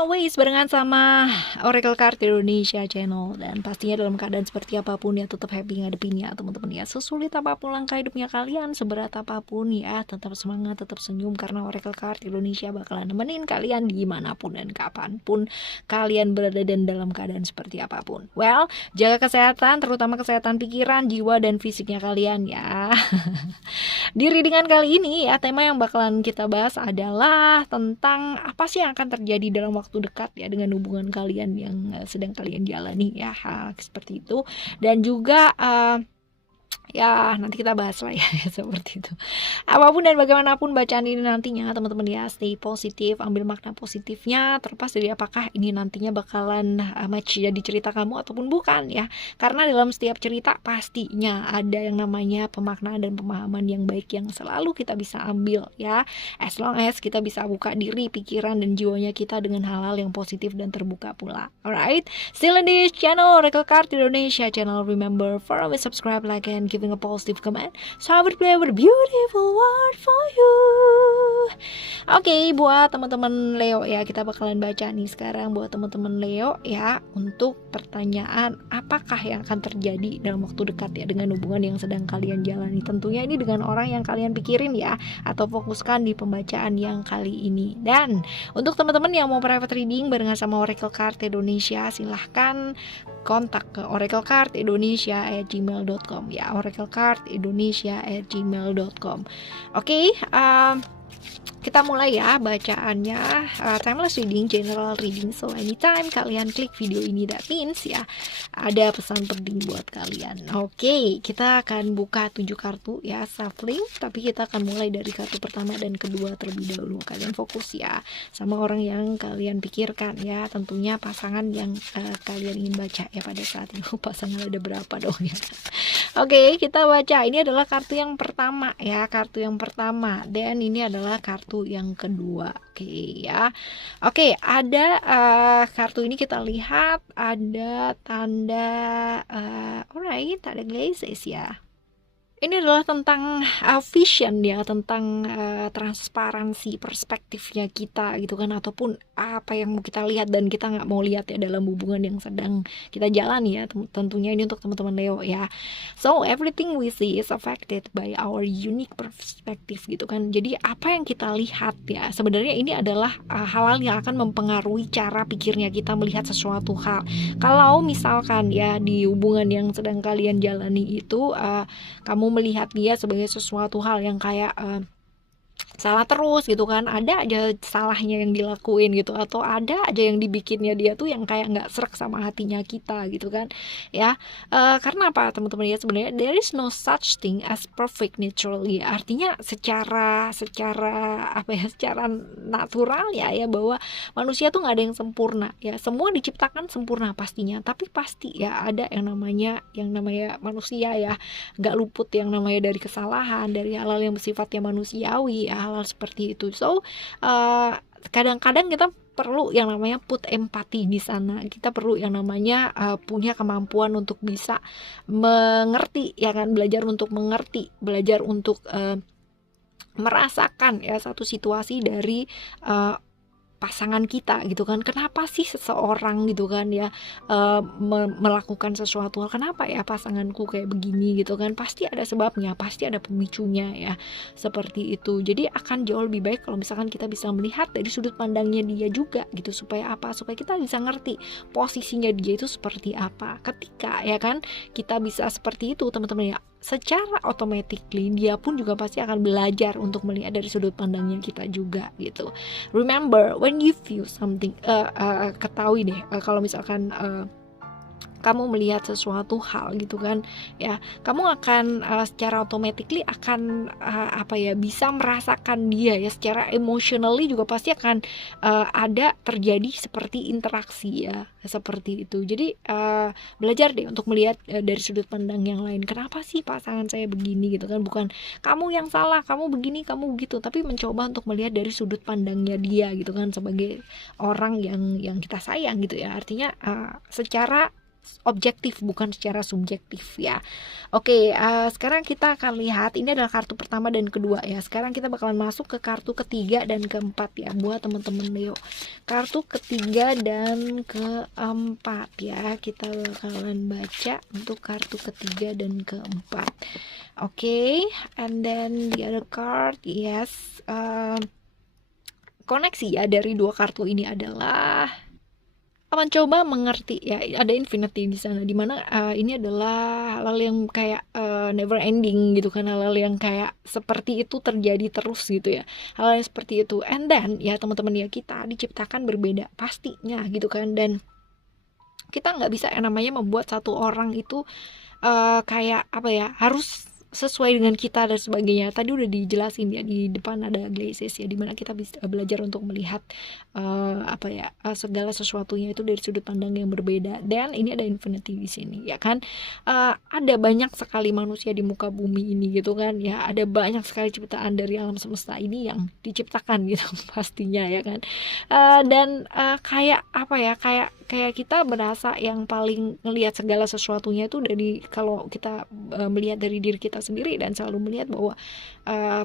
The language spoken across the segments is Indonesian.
always barengan sama Oracle Card Indonesia channel. Dan pastinya dalam keadaan seperti apapun ya, tetap happy ngadepinnya teman-teman ya. Sesulit apapun langkah hidupnya kalian, seberat apapun ya, tetap semangat, tetap senyum. Karena Oracle Card Indonesia bakalan nemenin kalian dimanapun dan kapanpun kalian berada dan dalam keadaan seperti apapun. Well, jaga kesehatan, terutama kesehatan pikiran, jiwa, dan fisiknya kalian ya. Di readingan kali ini ya, tema yang bakalan kita bahas adalah tentang apa sih yang akan terjadi dalam waktu dekat ya dengan hubungan kalian yang sedang kalian jalani ya, seperti itu. Dan juga ya nanti kita bahas lah ya seperti itu. Apapun dan bagaimanapun bacaan ini nantinya teman-teman ya, stay positif, ambil makna positifnya, terlepas dari apakah ini nantinya bakalan match jadi cerita kamu ataupun bukan ya. Karena dalam setiap cerita pastinya ada yang namanya pemaknaan dan pemahaman yang baik yang selalu kita bisa ambil ya, as long as kita bisa buka diri, pikiran, dan jiwanya kita dengan hal-hal yang positif dan terbuka pula. Alright, still in this channel Oracle Card Indonesia channel. Remember, follow, subscribe, like, and giving a positive comment, so I would play with a beautiful word for you. Oke, buat teman-teman Leo ya, kita bakalan baca nih sekarang buat teman-teman Leo ya, untuk pertanyaan apakah yang akan terjadi dalam waktu dekat ya dengan hubungan yang sedang kalian jalani. Tentunya ini dengan orang yang kalian pikirin ya, atau fokuskan di pembacaan yang kali ini. Dan untuk teman-teman yang mau private reading barengan sama Oracle Card Indonesia, silahkan kontak ke oraclecardindonesia@gmail.com ya, oraclecardindonesia@gmail.com. Oke, kita mulai ya bacaannya. Timeless reading, general reading, so anytime kalian klik video ini, that means ya ada pesan penting buat kalian. Oke, kita akan buka 7 kartu ya, shuffling, tapi kita akan mulai dari kartu pertama dan kedua terlebih dahulu. Kalian fokus ya sama orang yang kalian pikirkan ya, tentunya pasangan yang kalian ingin baca ya pada saat ini. Pasangan ada berapa dong ya. Oke, kita baca. Ini adalah kartu yang pertama ya, kartu yang pertama, dan ini adalah kartu yang kedua. Oke ya. Oke, ada kartu ini kita lihat ada tanda alright, ada glazes ya. Ini adalah tentang vision ya, tentang transparansi perspektifnya kita gitu kan, ataupun apa yang mau kita lihat dan kita nggak mau lihat ya dalam hubungan yang sedang kita jalani ya. Tentunya ini untuk teman-teman Leo ya. So everything we see is affected by our unique perspective gitu kan. Jadi apa yang kita lihat ya, sebenarnya ini adalah hal-hal yang akan mempengaruhi cara pikirnya kita melihat sesuatu hal. Kalau misalkan ya di hubungan yang sedang kalian jalani itu kamu melihat dia sebagai sesuatu hal yang kayak salah terus gitu kan, ada aja salahnya yang dilakuin gitu, atau ada aja yang dibikinnya dia tuh yang kayak nggak serak sama hatinya kita gitu kan ya. Karena apa teman-teman ya, sebenarnya there is no such thing as perfect naturally, artinya secara apa ya, secara natural ya bahwa manusia tuh nggak ada yang sempurna ya, semua diciptakan sempurna pastinya, tapi pasti ya ada yang namanya manusia ya, nggak luput yang namanya dari kesalahan, dari hal-hal yang bersifatnya manusiawi ya, hal-hal seperti itu. So kadang-kadang kita perlu yang namanya put empati di sana. Kita perlu yang namanya punya kemampuan untuk bisa mengerti ya kan, belajar untuk mengerti, belajar untuk merasakan ya satu situasi dari pasangan kita gitu kan. Kenapa sih seseorang gitu kan ya melakukan sesuatu hal, kenapa ya pasanganku kayak begini gitu kan, pasti ada sebabnya, pasti ada pemicunya ya, seperti itu. Jadi akan jauh lebih baik kalau misalkan kita bisa melihat dari sudut pandangnya dia juga gitu, supaya apa, supaya kita bisa ngerti posisinya dia itu seperti apa. Ketika ya kan kita bisa seperti itu teman-teman ya, secara automatically dia pun juga pasti akan belajar untuk melihat dari sudut pandangnya kita juga gitu. Remember, when you view something, ketahui deh kalau misalkan kamu melihat sesuatu hal gitu kan ya, kamu akan secara automatically akan bisa merasakan dia ya, secara emotionally juga pasti akan ada terjadi seperti interaksi ya, seperti itu. Jadi belajar deh untuk melihat dari sudut pandang yang lain. Kenapa sih pasangan saya begini gitu kan, bukan kamu yang salah, kamu begini, kamu begitu, tapi mencoba untuk melihat dari sudut pandangnya dia gitu kan, sebagai orang yang kita sayang gitu ya. Artinya secara objektif bukan secara subjektif ya. Oke, sekarang kita akan lihat, ini adalah kartu pertama dan kedua ya. Sekarang kita bakalan masuk ke kartu ketiga dan keempat ya buat teman-teman Leo. Kartu ketiga dan keempat ya, kita bakalan baca untuk kartu ketiga dan keempat. Oke, and then the other card, yes, koneksi ya dari dua kartu ini adalah mencoba mengerti ya, ada infinity di sana, dimana ini adalah hal-hal yang kayak never ending gitu kan, hal-hal yang kayak seperti itu terjadi terus gitu ya, hal yang seperti itu. And then ya teman-teman ya, kita diciptakan berbeda pastinya gitu kan, dan kita nggak bisa yang namanya membuat satu orang itu kayak apa ya, harus sesuai dengan kita dan sebagainya. Tadi udah dijelasin ya, di depan ada glasses ya, dimana kita bisa belajar untuk melihat segala sesuatunya itu dari sudut pandang yang berbeda. Dan ini ada infinity di sini ya kan. Ada banyak sekali manusia di muka bumi ini gitu kan ya, ada banyak sekali ciptaan dari alam semesta ini yang diciptakan gitu pastinya ya kan. Dan kayak apa ya, kayak kita berasa yang paling ngelihat segala sesuatunya itu dari, kalau kita melihat dari diri kita sendiri dan selalu melihat bahwa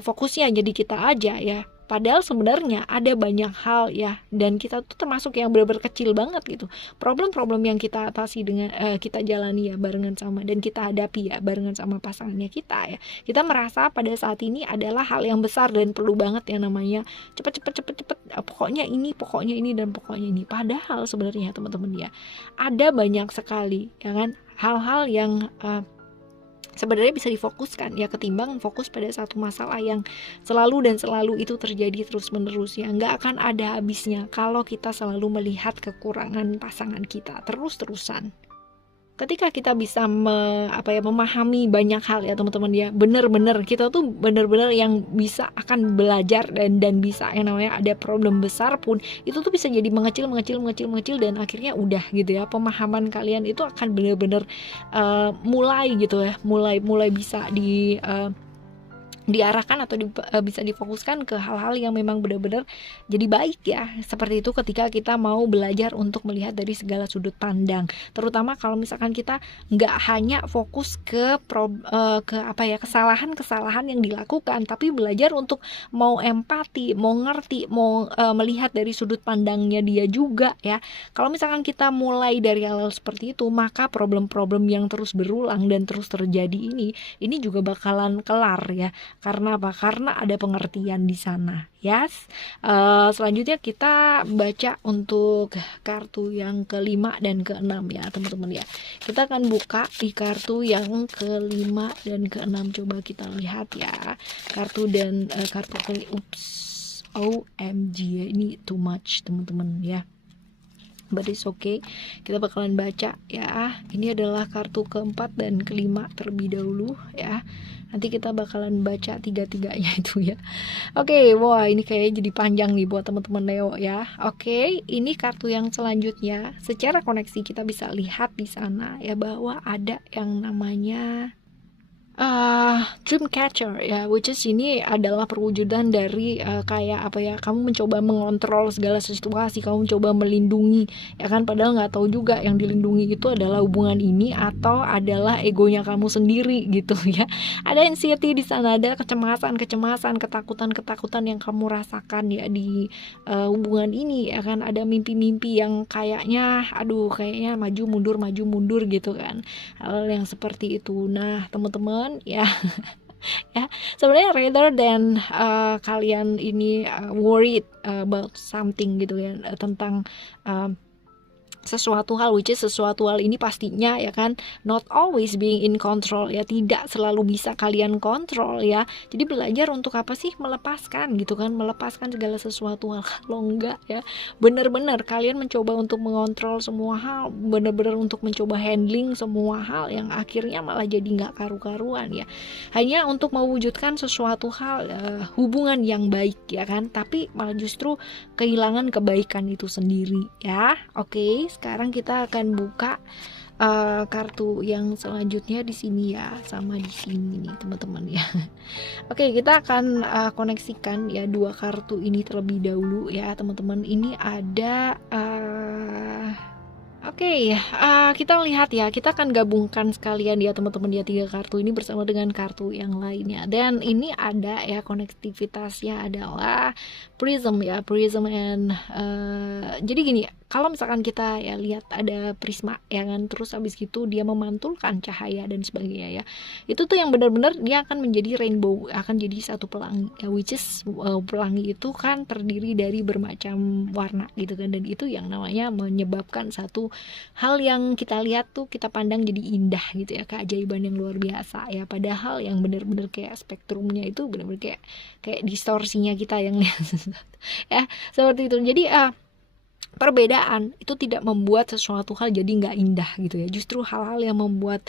fokusnya jadi kita aja ya, padahal sebenarnya ada banyak hal ya, dan kita tuh termasuk yang benar-benar kecil banget gitu. Problem-problem yang kita atasi dengan kita jalani ya barengan sama, dan kita hadapi ya barengan sama pasangannya kita ya, kita merasa pada saat ini adalah hal yang besar dan perlu banget yang namanya cepet, pokoknya ini dan pokoknya ini. Padahal sebenarnya teman-teman ya, ada banyak sekali ya kan hal-hal yang sebenarnya bisa difokuskan ya, ketimbang fokus pada satu masalah yang selalu itu terjadi terus menerus ya. Nggak akan ada habisnya kalau kita selalu melihat kekurangan pasangan kita terus-terusan. Ketika kita bisa memahami banyak hal ya teman-teman ya, bener-bener kita tuh bener-bener yang bisa akan belajar dan bisa yang namanya ada problem besar pun itu tuh bisa jadi mengecil, dan akhirnya udah gitu ya, pemahaman kalian itu akan bener-bener mulai gitu ya, mulai bisa diarahkan atau bisa difokuskan ke hal-hal yang memang benar-benar jadi baik ya. Seperti itu ketika kita mau belajar untuk melihat dari segala sudut pandang, terutama kalau misalkan kita nggak hanya fokus ke kesalahan yang dilakukan, tapi belajar untuk mau empati, mau ngerti, mau melihat dari sudut pandangnya dia juga ya. Kalau misalkan kita mulai dari hal-hal seperti itu, maka problem-problem yang terus berulang dan terus terjadi ini juga bakalan kelar ya. Karena apa? Karena ada pengertian di sana. Yes. Selanjutnya kita baca untuk kartu yang kelima dan keenam ya teman-teman ya. Kita akan buka di kartu yang kelima dan keenam. Coba kita lihat ya. Kartu OMG ya, ini too much teman-teman ya. But it's okay, kita bakalan baca ya. Ini adalah kartu keempat dan kelima terlebih dahulu ya. Nanti kita bakalan baca tiga-tiganya itu ya. Oke, wah ini kayaknya jadi panjang nih buat teman-teman Leo ya. Oke, ini kartu yang selanjutnya. Secara koneksi kita bisa lihat di sana ya bahwa ada yang namanya dream catcher ya, which is ini adalah perwujudan dari kamu mencoba mengontrol segala situasi, kamu mencoba melindungi ya kan, padahal nggak tahu juga yang dilindungi itu adalah hubungan ini atau adalah egonya kamu sendiri gitu ya. Ada anxiety di sana, ada kecemasan, ketakutan yang kamu rasakan ya di hubungan ini ya kan. Ada mimpi-mimpi yang kayaknya maju mundur gitu kan, hal yang seperti itu. Nah teman-teman ya ya, sebenarnya rather than kalian ini worried about something gitu ya, tentang sesuatu hal, which is sesuatu hal ini pastinya ya kan not always being in control ya, tidak selalu bisa kalian kontrol ya. Jadi belajar untuk apa sih, melepaskan gitu kan, melepaskan segala sesuatu hal. Kalau enggak ya benar-benar kalian mencoba untuk mengontrol semua hal, benar-benar untuk mencoba handling semua hal yang akhirnya malah jadi nggak karu-karuan ya, hanya untuk mewujudkan sesuatu hal hubungan yang baik ya kan, tapi malah justru kehilangan kebaikan itu sendiri ya. Oke, sekarang kita akan buka kartu yang selanjutnya di sini ya, sama di sini nih teman-teman ya. Oke, kita akan koneksikan ya dua kartu ini terlebih dahulu ya teman-teman. Ini ada Oke, kita lihat ya, kita akan gabungkan sekalian ya teman-teman ya 3 kartu ini bersama dengan kartu yang lainnya. Dan ini ada ya konektivitasnya adalah prism ya, prism and jadi gini, kalau misalkan kita ya lihat ada prisma ya kan, terus habis gitu dia memantulkan cahaya dan sebagainya ya. Itu tuh yang benar-benar dia akan menjadi rainbow, akan jadi satu pelangi ya, which is pelangi itu kan terdiri dari bermacam warna gitu kan, dan itu yang namanya menyebabkan satu hal yang kita lihat tuh kita pandang jadi indah gitu ya, keajaiban yang luar biasa ya, padahal yang benar-benar kayak spektrumnya itu benar-benar kayak distorsinya kita yang lihat ya seperti itu. Jadi perbedaan itu tidak membuat sesuatu hal jadi nggak indah gitu ya, justru hal-hal yang membuat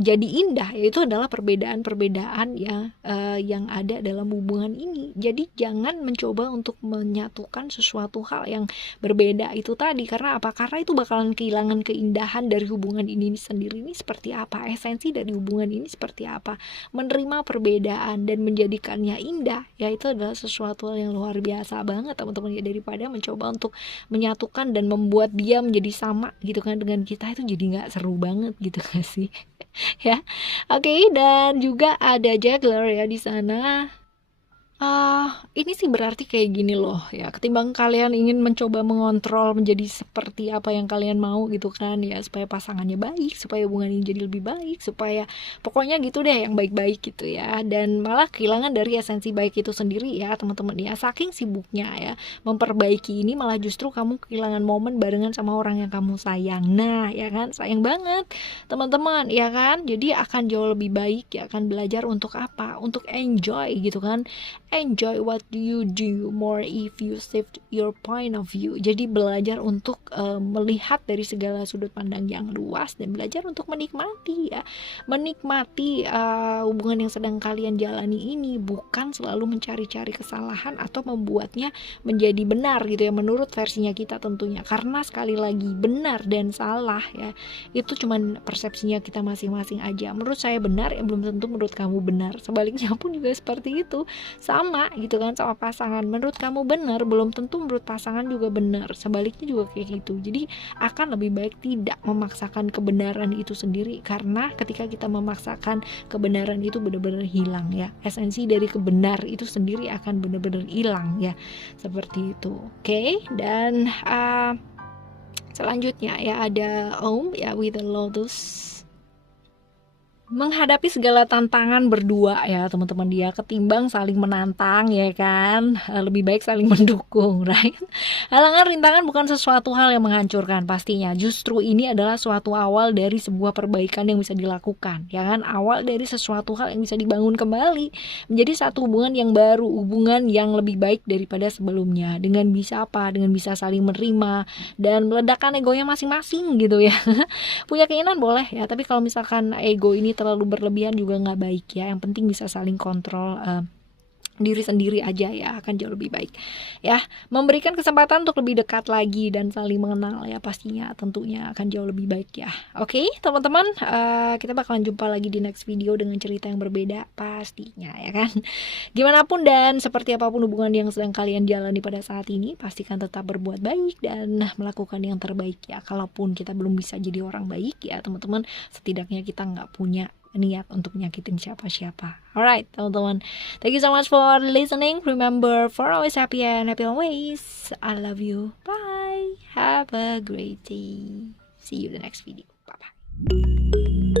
jadi indah yaitu adalah perbedaan-perbedaan ya yang ada dalam hubungan ini. Jadi jangan mencoba untuk menyatukan sesuatu hal yang berbeda itu tadi, karena apa? Karena itu bakalan kehilangan keindahan dari hubungan ini sendiri. Ini seperti apa, esensi dari hubungan ini seperti apa. Menerima perbedaan dan menjadikannya indah ya, itu adalah sesuatu hal yang luar biasa banget teman-teman ya, daripada mencoba untuk menyatukan dan membuat dia menjadi sama gitu kan dengan kita, itu jadi nggak seru banget gitu gak sih? Ya, oke, dan juga ada juggler ya di sana. Ini sih berarti kayak gini loh ya, ketimbang kalian ingin mencoba mengontrol menjadi seperti apa yang kalian mau gitu kan ya, supaya pasangannya baik, supaya hubungan ini jadi lebih baik, supaya pokoknya gitu deh yang baik-baik gitu ya, dan malah kehilangan dari esensi baik itu sendiri ya teman-teman ya, saking sibuknya ya memperbaiki ini, malah justru kamu kehilangan momen barengan sama orang yang kamu sayang. Nah ya kan, sayang banget teman-teman ya kan, jadi akan jauh lebih baik ya, akan belajar untuk apa, untuk enjoy gitu kan. Enjoy what you do more if you shift your point of view. Jadi belajar untuk melihat dari segala sudut pandang yang luas dan belajar untuk menikmati ya, menikmati hubungan yang sedang kalian jalani ini, bukan selalu mencari-cari kesalahan atau membuatnya menjadi benar gitu ya, menurut versinya kita tentunya. Karena sekali lagi benar dan salah ya itu cuman persepsinya kita masing-masing aja. Menurut saya benar ya belum tentu menurut kamu benar. Sebaliknya pun juga seperti itu. Sama gitu kan sama pasangan, menurut kamu benar belum tentu menurut pasangan juga benar, sebaliknya juga kayak gitu. Jadi akan lebih baik tidak memaksakan kebenaran itu sendiri, karena ketika kita memaksakan kebenaran itu benar-benar hilang ya, esensi dari kebenar itu sendiri akan benar-benar hilang ya, seperti itu. Oke, dan selanjutnya ya ada Om ya with the Lotus. Menghadapi segala tantangan berdua ya teman-teman dia, ketimbang saling menantang ya kan, lebih baik saling mendukung, right? Halangan rintangan bukan sesuatu hal yang menghancurkan pastinya, justru ini adalah suatu awal dari sebuah perbaikan yang bisa dilakukan ya kan, awal dari sesuatu hal yang bisa dibangun kembali menjadi satu hubungan yang baru, hubungan yang lebih baik daripada sebelumnya, dengan bisa apa, dengan bisa saling menerima dan meledakkan egonya masing-masing gitu ya. Punya keinginan boleh ya, tapi kalau misalkan ego ini terlalu berlebihan juga nggak baik ya. Yang penting bisa saling kontrol diri sendiri aja ya, akan jauh lebih baik ya. Memberikan kesempatan untuk lebih dekat lagi dan saling mengenal ya, pastinya tentunya akan jauh lebih baik ya. Oke teman-teman, kita bakalan jumpa lagi di next video dengan cerita yang berbeda pastinya ya kan. Gimana pun dan seperti apapun hubungan yang sedang kalian jalani pada saat ini, pastikan tetap berbuat baik dan melakukan yang terbaik ya. Kalaupun kita belum bisa jadi orang baik ya teman-teman, setidaknya kita nggak punya niat untuk nyakitin siapa-siapa. Alright teman-teman, thank you so much for listening. Remember, for always happy and happy always. I love you. Bye. Have a great day. See you in the next video. Bye bye.